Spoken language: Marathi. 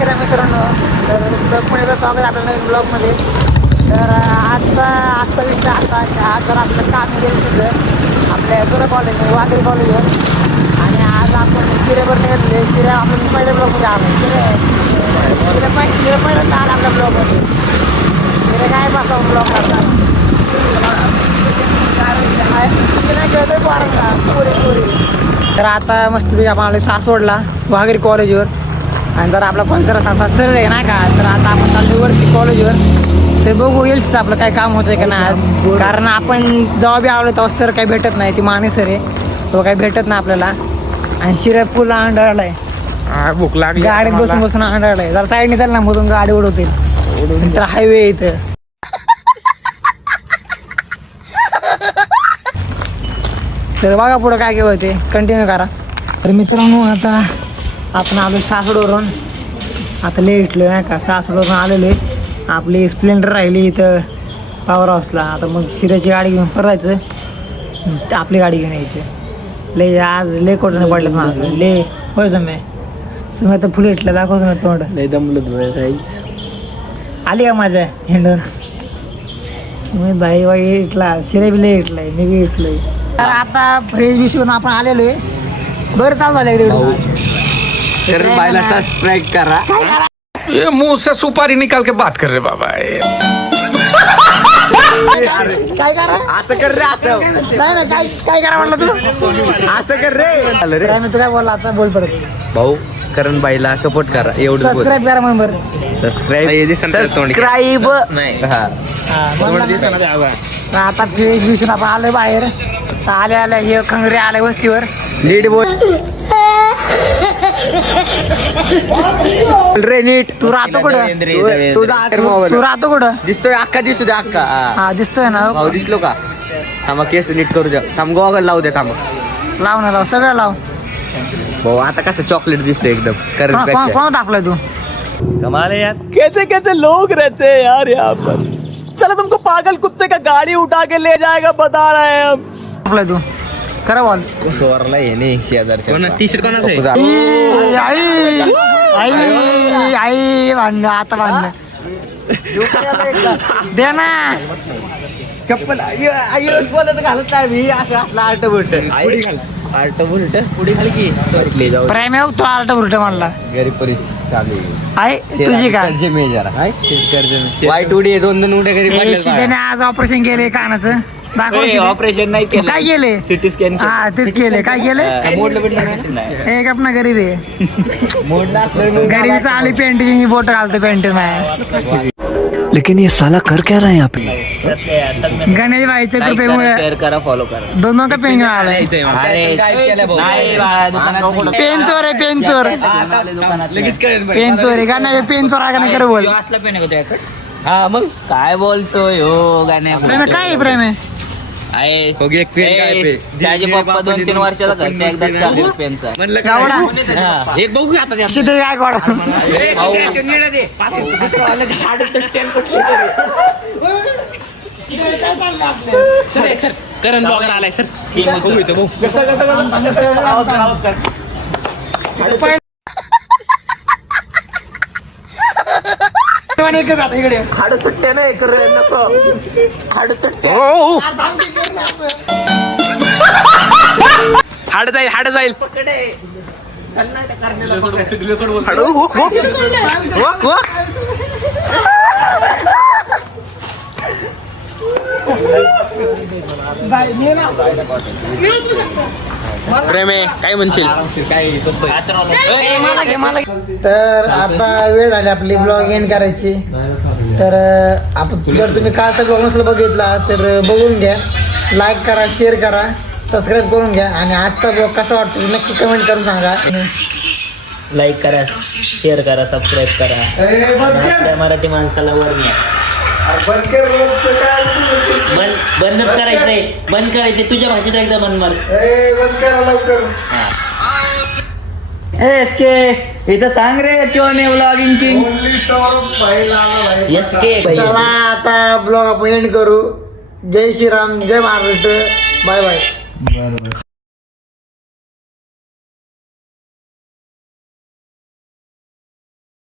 नमस्कार मित्रांनो. तर तुमचं पुण्याचं स्वागत आहे आपल्या नवीन ब्लॉगमध्ये. तर आजचा आजचा विषय असा की आज जर आपलं काम गेलं तिथं आपल्या जुनं कॉलेज वागरी कॉलेजवर आणि आज आपण शिरेवर निघाले शिरे आपण पहिल्या ब्लॉगमध्ये आलो. शिरे शिरे पहिले शिरे पहिल्यांदा आला आपल्या ब्लॉगमध्ये. शिरे काय बसा ब्लॉग करतात तर आता मस्तपैकी आपण आलो सासवडला वाघरी कॉलेजवर आणि जर आपला पंचर असा सरळ आहे नाही का तर आता आपण चाललो वरती कॉलेजवर तर बघू येईल आपलं काय काम होतंय का नाही आज. कारण आपण जेव्हा बी आलो तेव्हा सर काही भेटत नाही ती माने सर आहे तो काही भेटत नाही आपल्याला. आणि शिऱ्या पुला अंडाळला आहे हा, भूक लागली गाडीत बसून. बसून अंडाळला आहे जरा साईडने चाल ना मधून गाडी उडवतील. तर हायवे इथं. तर बघा पुढं काय काय होते कंटिन्यू करा. तर मित्रांनो आता आपण आलो सासवडवरून. आता लेटलो नाही का? सासवडवरून आलेलो आहे. आपली स्प्लेंडर राहिली इथं पॉवर हाऊसला आता मग शिऱ्याची गाडी घेऊन परतायचं आपली गाडी घेऊन यायची. ले आज ले कोटाने पडलेत माग. ले होय समय समय तर फुल इटलं दाखवतो ना तोंड. लय दमलो काहीच. आली का माझ्या हिंडून? सुमित भाई बाई इटला शिरे बी लय इटलाय मी बी इटलोय तर आता फ्रेश बिशून आपण आलेलो आहे. बरं चालू झालं तर बायला सबस्क्राईब करा। ये मुंह से सुपारी निकाल के बात कर रहे बाबा ये। काय करा? असं कर रे असं. नाही नाही काय काय करा म्हटलं तू? असं कर रे. आलं रे काय मी तू काय बोलला आता बोल परत. भाऊ करण बाईला सपोर्ट करा एवढं बोल. सबस्क्राईब करा म्हणून बरं. सबस्क्राईब सबस्क्राईब हा. हा, बोल ना. तर आता फ्रेश बिशून आपण आलोय बाहेर. तर आले आले हे खंगरे आले वस्तीवर. लीड बोल रे नीट. तू राहतो कुठं? तू- तुझा राहतो कुठं? दिसतोय अख्खा दिसू दे अख्खा. हा. दिसतोय ना. भाऊ दिसलो का? थांबा केस नीट करू द्या थांब गोगल लावू दे थांबा. लाव ना लाव. सगळं लाव. भाऊ आता कसं चॉकलेट दिसतोय एकदम कोण करण कोण- कोण दाखवलंय तू? कमाल है यार. कैसे कैसे लोग रहते हैं यार यहाँ पर? चलो तुमको पागल कुत्ते का गाड़ी उठा के ले जाएगा बता रहे हैं हम। तू. खरं बोल चोरला ये नाही शेजारच्या टी शर्ट कोणाचं आई आई आई आई भांडण आता भांडण. दे ना. चप्पल बोलत घालत नाही मी. असं असलं आर्ट बोट आलट बुलट पुढे खाली की. जाऊ तुला आलट बुरट म्हणला. गरीब परिस्थिती चालू आहे. तुझी मे जरा. वाईट उडी आहे, दोन दोन उड्या गरीब शिदेने. आज ऑपरेशन केले कानाचं. दाखव ऑपरेशन नाही केलं. काय केले? सिटी स्कॅन हा तेच केले. काय केले? मोडलं बिडलं नाही. एक आपण गरीब आहे मोडलं आली पेंटिंग मी बोट घालतो पेंटिंग लेकिन ये साला कर क्या रहा है यहाँ पे? गणेश शेअर करा फॉलो करा दोन का पेन नाही पेन चोर आहे पेन चोर पेन चोर आहे का नाही पेन चोर आहे का नाही खरं बोल. हा मग? काय बोलतोय हो आहे, काय प्रेम आहे? आहे. हो, एक पेन काय ए, पे? त्याचे दिले पप्पा दोन तीन वर्षाचा खर्च एकदाच काढले पेनचा. एवढा एक बघू आता त्या शिदे काय गोड? करण ब्लॉगर आलाय सर. एकच आता इकडे हाड सुट्ट्या नाही कर नको हाड हाड जाईल हाड जाईल. प्रेमे काय म्हणशील? तर आता वेळ झाली आपली ब्लॉग एंड करायची. तर आपण जर तुम्ही कालचा ब्लॉग नसेल बघितला तर बघून घ्या. लाईक करा शेअर करा सबस्क्राईब करून घ्या. आणि आजचा ब्लॉग कसा वाटतो नक्की कमेंट करून सांगा. लाईक करा शेअर करा सबस्क्राईब करा. आपल्या मराठी माणसाला वर न्या. बंद करायचंय. बंद करायचंय. तुझ्या भाषेत एकदा मन मार. एस के इथं सांग रे किंवा ब्लॉगिंग किंग एस के चला आता ब्लॉग आपण एंड करू. जय श्रीराम जय महाराष्ट्र. Bye bye